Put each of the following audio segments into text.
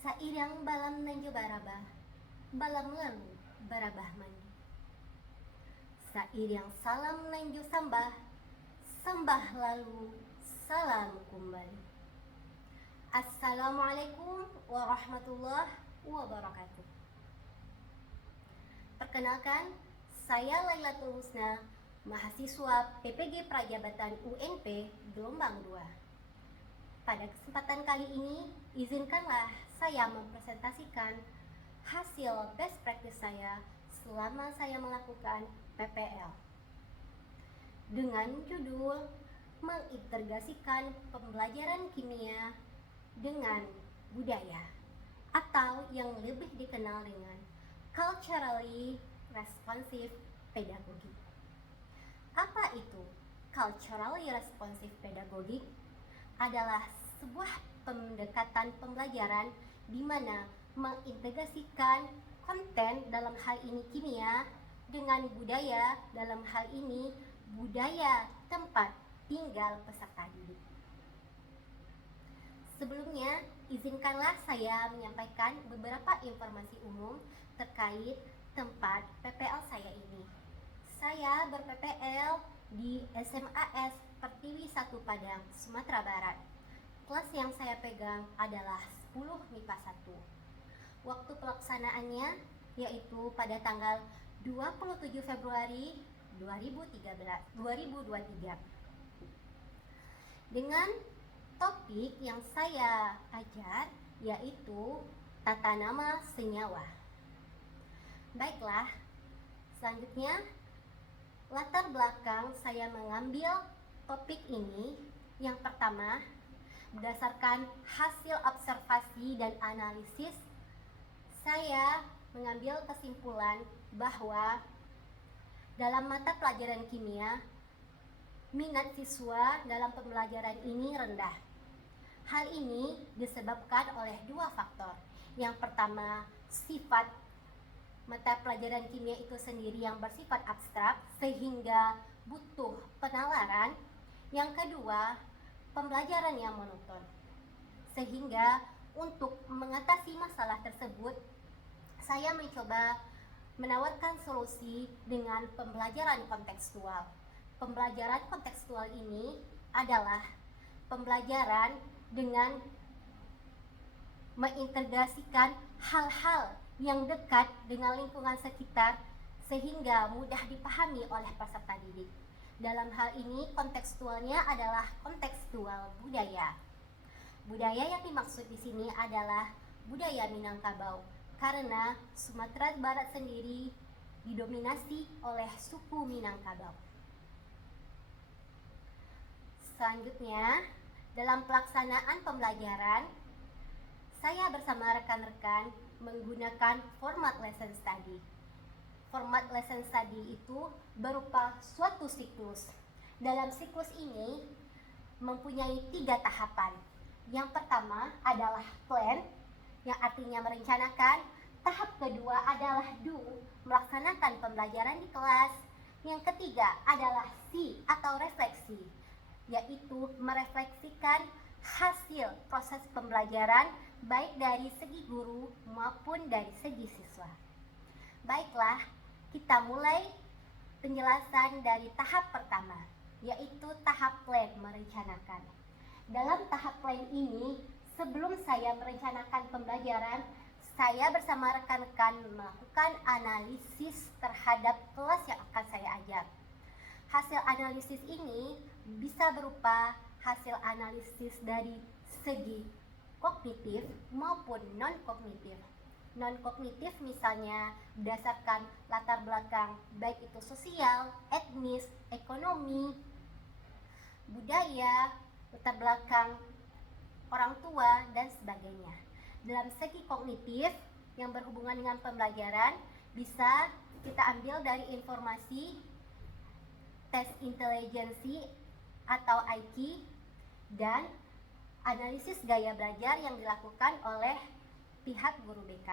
Sairang balam nanjo barabah, balam lalu barabah mandi. Sairang salam nanjo sambah, sambah lalu salam kembali. Assalamualaikum warahmatullahi wabarakatuh. Perkenalkan, saya Lailatul Husna, mahasiswa PPG Prajabatan UNP gelombang 2. Pada kesempatan kali ini, izinkanlah saya mempresentasikan hasil best practice saya selama saya melakukan PPL dengan judul mengintegrasikan pembelajaran kimia dengan budaya atau yang lebih dikenal dengan culturally responsive pedagogy. Apa itu culturally responsive pedagogy? Adalah sebuah pendekatan pembelajaran di mana mengintegrasikan konten dalam hal ini kimia dengan budaya dalam hal ini budaya tempat tinggal peserta didik. Sebelumnya, izinkanlah saya menyampaikan beberapa informasi umum terkait tempat PPL saya ini. Saya ber-PPL di SMAS Pertiwi 1 Padang, Sumatera Barat. Kelas yang saya pegang adalah 10 MIPA 1. Waktu pelaksanaannya yaitu pada tanggal 27 Februari 2023. Dengan topik yang saya ajar yaitu tata nama senyawa. Baiklah, selanjutnya latar belakang saya mengambil topik ini. Yang pertama, berdasarkan hasil observasi dan analisis, saya mengambil kesimpulan bahwa dalam mata pelajaran kimia, minat siswa dalam pembelajaran ini rendah. Hal ini disebabkan oleh dua faktor. Yang pertama, sifat mata pelajaran kimia itu sendiri yang bersifat abstrak sehingga butuh penalaran. Yang kedua, pembelajaran yang monoton. Sehingga untuk mengatasi masalah tersebut, saya mencoba menawarkan solusi dengan pembelajaran kontekstual. Pembelajaran kontekstual ini adalah pembelajaran dengan mengintegrasikan hal-hal yang dekat dengan lingkungan sekitar sehingga mudah dipahami oleh peserta didik. Dalam hal ini kontekstualnya adalah kontekstual budaya. Budaya yang dimaksud di sini adalah budaya Minangkabau karena Sumatera Barat sendiri didominasi oleh suku Minangkabau. Selanjutnya, dalam pelaksanaan pembelajaran, saya bersama rekan-rekan menggunakan format lesson study. Format lesson study itu berupa suatu siklus. Dalam siklus ini mempunyai 3 tahapan. Yang pertama adalah plan, yang artinya merencanakan. Tahap kedua adalah do, melaksanakan pembelajaran di kelas. Yang ketiga adalah see atau refleksi, yaitu merefleksikan hasil proses pembelajaran baik dari segi guru maupun dari segi siswa. Baiklah, kita mulai penjelasan dari tahap pertama, yaitu tahap plan, merencanakan. Dalam tahap plan ini, sebelum saya merencanakan pembelajaran, saya bersama rekan-rekan melakukan analisis terhadap kelas yang akan saya ajar. Hasil analisis ini bisa berupa hasil analisis dari segi kognitif maupun non-kognitif. Non-kognitif misalnya berdasarkan latar belakang baik itu sosial, etnis, ekonomi, budaya, latar belakang orang tua, dan sebagainya. Dalam segi kognitif yang berhubungan dengan pembelajaran bisa kita ambil dari informasi tes intelijensi atau IQ dan analisis gaya belajar yang dilakukan oleh pihak guru BK.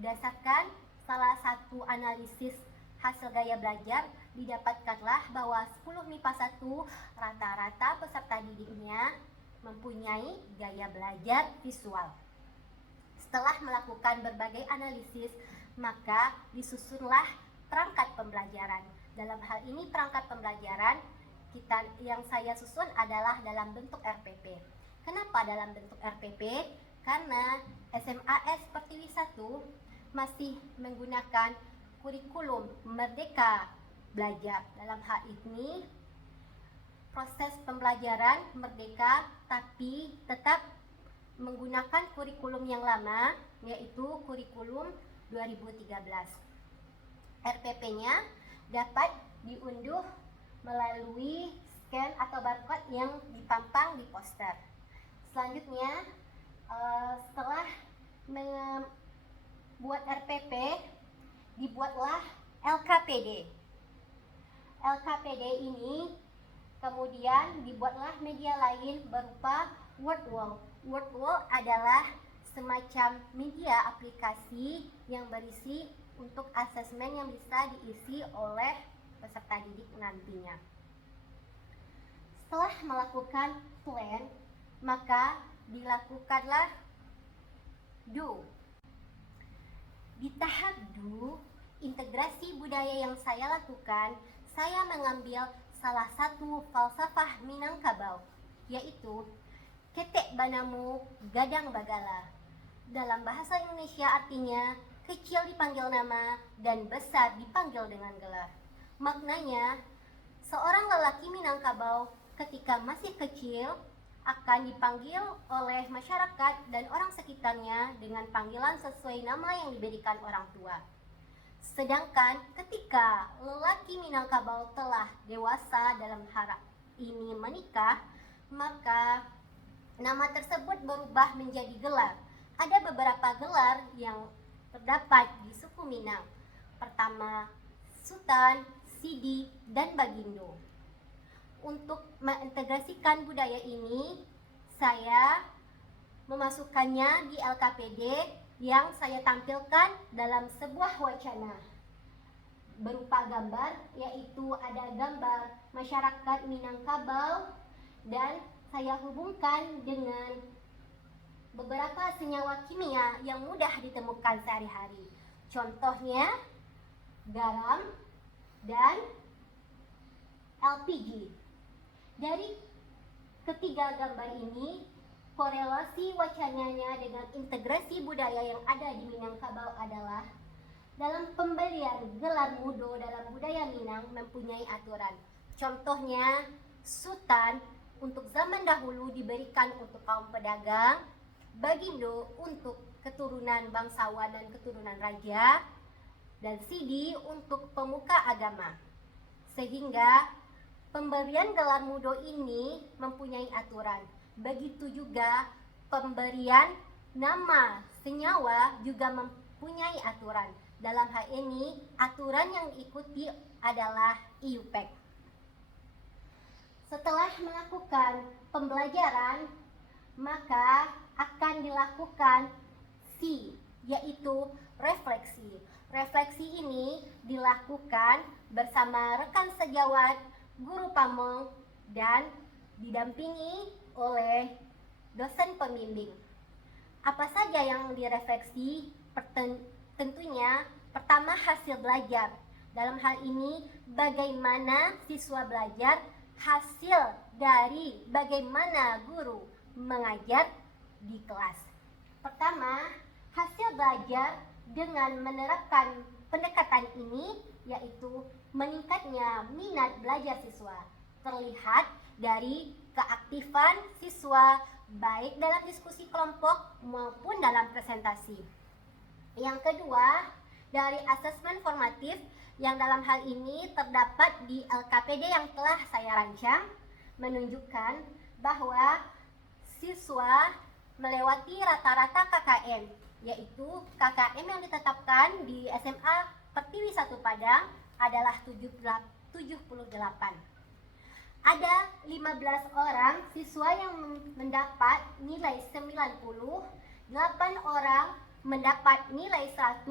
Berdasarkan salah satu analisis hasil gaya belajar, didapatkanlah bahwa 10 MIPA 1 rata-rata peserta didiknya mempunyai gaya belajar visual. Setelah melakukan berbagai analisis, maka disusunlah perangkat pembelajaran. Dalam hal ini perangkat pembelajaran yang saya susun adalah dalam bentuk RPP. Kenapa dalam bentuk RPP? Karena SMAS Pertiwi 1 masih menggunakan kurikulum Merdeka Belajar. Dalam hal ini proses pembelajaran merdeka tapi tetap menggunakan kurikulum yang lama, yaitu kurikulum 2013. RPP-nya dapat diunduh melalui scan atau barcode yang dipampang di poster. Selanjutnya, setelah membuat RPP, dibuatlah LKPD. LKPD ini kemudian dibuatlah media lain berupa WordWall. WordWall adalah semacam media aplikasi yang berisi untuk asesmen yang bisa diisi oleh peserta didik nantinya. Setelah melakukan plan, maka dilakukanlah do. Di tahap do, integrasi budaya yang saya lakukan, saya mengambil salah satu falsafah Minangkabau, yaitu ketek banamu gadang bagala. Dalam bahasa Indonesia artinya kecil dipanggil nama dan besar dipanggil dengan gelar. Maknanya, seorang lelaki Minangkabau ketika masih kecil akan dipanggil oleh masyarakat dan orang sekitarnya dengan panggilan sesuai nama yang diberikan orang tua. Sedangkan ketika lelaki Minangkabau telah dewasa dalam hal ini menikah, maka nama tersebut berubah menjadi gelar. Ada beberapa gelar yang terdapat di suku Minang. Pertama, Sultan, Sidi, dan Bagindo. Untuk mengintegrasikan budaya ini, saya memasukkannya di LKPD yang saya tampilkan dalam sebuah wacana berupa gambar, yaitu ada gambar masyarakat Minangkabau dan saya hubungkan dengan beberapa senyawa kimia yang mudah ditemukan sehari-hari. Contohnya garam dan LPG. Dari ketiga gambar ini, korelasi wacananya dengan integrasi budaya yang ada di Minangkabau adalah dalam pemberian gelar mudo dalam budaya Minang mempunyai aturan. Contohnya, Sultan untuk zaman dahulu diberikan untuk kaum pedagang, Bagindo untuk keturunan bangsawan dan keturunan raja, dan Sidi untuk pemuka agama. Sehingga pemberian gelar mudo ini mempunyai aturan. Begitu juga pemberian nama senyawa juga mempunyai aturan. Dalam hal ini, aturan yang diikuti adalah IUPAC. Setelah melakukan pembelajaran, maka akan dilakukan C, yaitu refleksi. Refleksi ini dilakukan bersama rekan sejawat, guru pamong, dan didampingi oleh dosen pembimbing. Apa saja yang direfleksi? Tentunya pertama hasil belajar. Dalam hal ini bagaimana siswa belajar hasil dari bagaimana guru mengajar di kelas. Pertama, hasil belajar dengan menerapkan pendekatan ini yaitu meningkatnya minat belajar siswa. Terlihat dari keaktifan siswa baik dalam diskusi kelompok maupun dalam presentasi. Yang kedua, dari asesmen formatif yang dalam hal ini terdapat di LKPD yang telah saya rancang, menunjukkan bahwa siswa melewati rata-rata KKM, yaitu KKM yang ditetapkan di SMA Pertiwi 1 Padang adalah 78. Ada 15 orang siswa yang mendapat nilai 90, 8 orang mendapat nilai 100,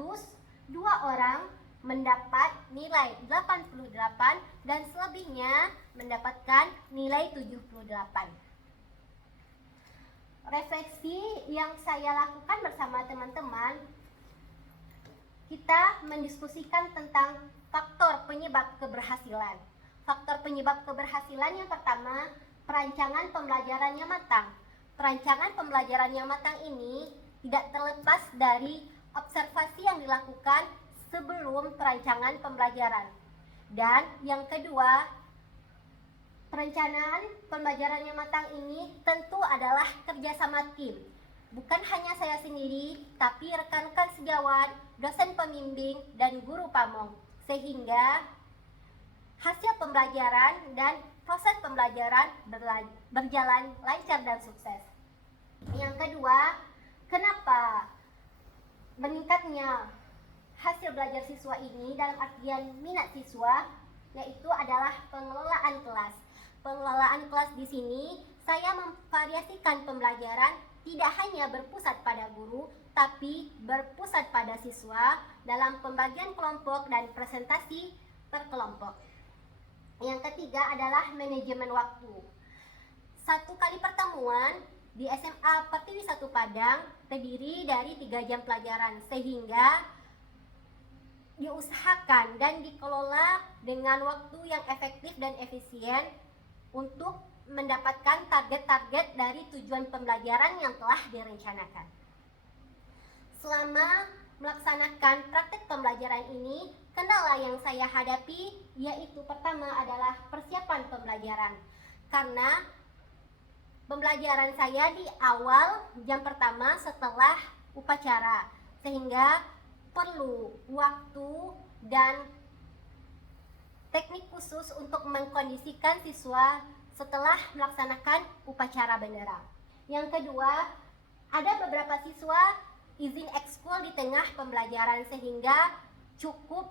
2 orang mendapat nilai 88, dan selebihnya mendapatkan nilai 78. refleksi yang saya lakukan bersama teman-teman, kita mendiskusikan tentang faktor penyebab keberhasilan. Faktor penyebab keberhasilan yang pertama, perancangan pembelajaran yang matang. Perancangan pembelajaran yang matang ini tidak terlepas dari observasi yang dilakukan sebelum perancangan pembelajaran. Dan yang kedua, perencanaan pembelajaran yang matang ini tentu adalah kerjasama tim. Bukan hanya saya sendiri, tapi rekan-rekan sejawat, dosen pembimbing, dan guru pamong. Sehingga hasil pembelajaran dan proses pembelajaran berjalan lancar dan sukses. Yang kedua, kenapa meningkatnya hasil belajar siswa ini dalam artian minat siswa, yaitu adalah pengelolaan kelas. Pengelolaan kelas di sini saya memvariasikan pembelajaran tidak hanya berpusat pada guru, tapi berpusat pada siswa dalam pembagian kelompok dan presentasi per kelompok. Yang ketiga adalah manajemen waktu. Satu kali pertemuan di SMA Pertiwi 1 Padang terdiri dari 3 jam pelajaran, sehingga diusahakan dan dikelola dengan waktu yang efektif dan efisien untuk mendapatkan target-target dari tujuan pembelajaran yang telah direncanakan. Selama melaksanakan praktek pembelajaran ini, kendala yang saya hadapi yaitu pertama adalah persiapan pembelajaran. Karena pembelajaran saya di awal jam pertama setelah upacara, sehingga perlu waktu dan teknik khusus untuk mengkondisikan siswa setelah melaksanakan upacara bendera. Yang kedua, ada beberapa siswa izin ekskul di tengah pembelajaran, sehingga cukup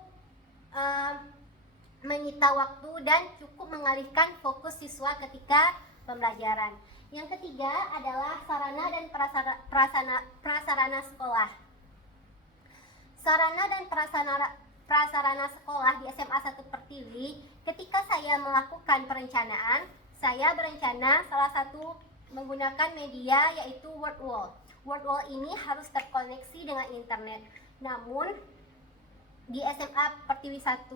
menyita waktu dan cukup mengalihkan fokus siswa ketika pembelajaran. Yang ketiga adalah sarana dan prasarana sekolah. Sarana dan prasarana sekolah di SMA 1 Pertiwi, ketika saya melakukan perencanaan, saya berencana salah satu menggunakan media yaitu Word Wall. Word Wall ini harus terkoneksi dengan internet. Namun di SMA Pertiwi 1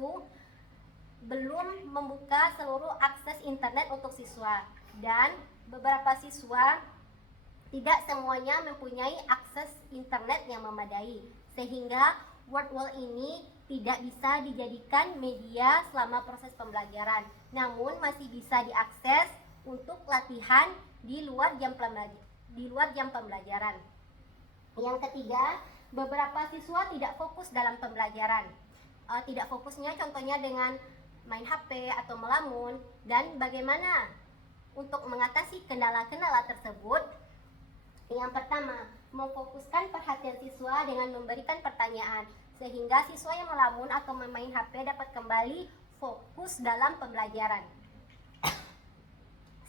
belum membuka seluruh akses internet untuk siswa, dan beberapa siswa tidak semuanya mempunyai akses internet yang memadai, sehingga Word Wall ini tidak bisa dijadikan media selama proses pembelajaran, namun masih bisa diakses untuk latihan di luar jam pembelajaran. Yang ketiga, beberapa siswa tidak fokus dalam pembelajaran. Tidak fokusnya contohnya dengan main HP atau melamun. Dan bagaimana untuk mengatasi kendala-kendala tersebut? Yang pertama, memfokuskan perhatian siswa dengan memberikan pertanyaan, sehingga siswa yang melamun atau memain HP dapat kembali fokus dalam pembelajaran.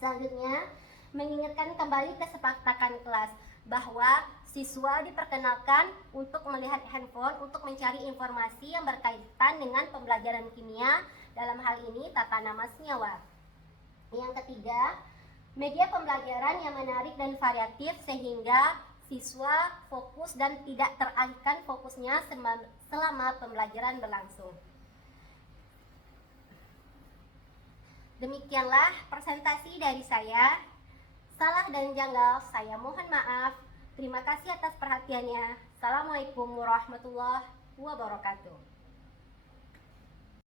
Selanjutnya, mengingatkan kembali kesepakatan kelas bahwa siswa diperkenalkan untuk melihat handphone untuk mencari informasi yang berkaitan dengan pembelajaran kimia, dalam hal ini tata nama senyawa. Yang ketiga, media pembelajaran yang menarik dan variatif sehingga siswa fokus dan tidak teralihkan fokusnya selama pembelajaran berlangsung. Demikianlah presentasi dari saya. Salah dan janggal saya mohon maaf. Terima kasih atas perhatiannya. Assalamualaikum warahmatullahi wabarakatuh.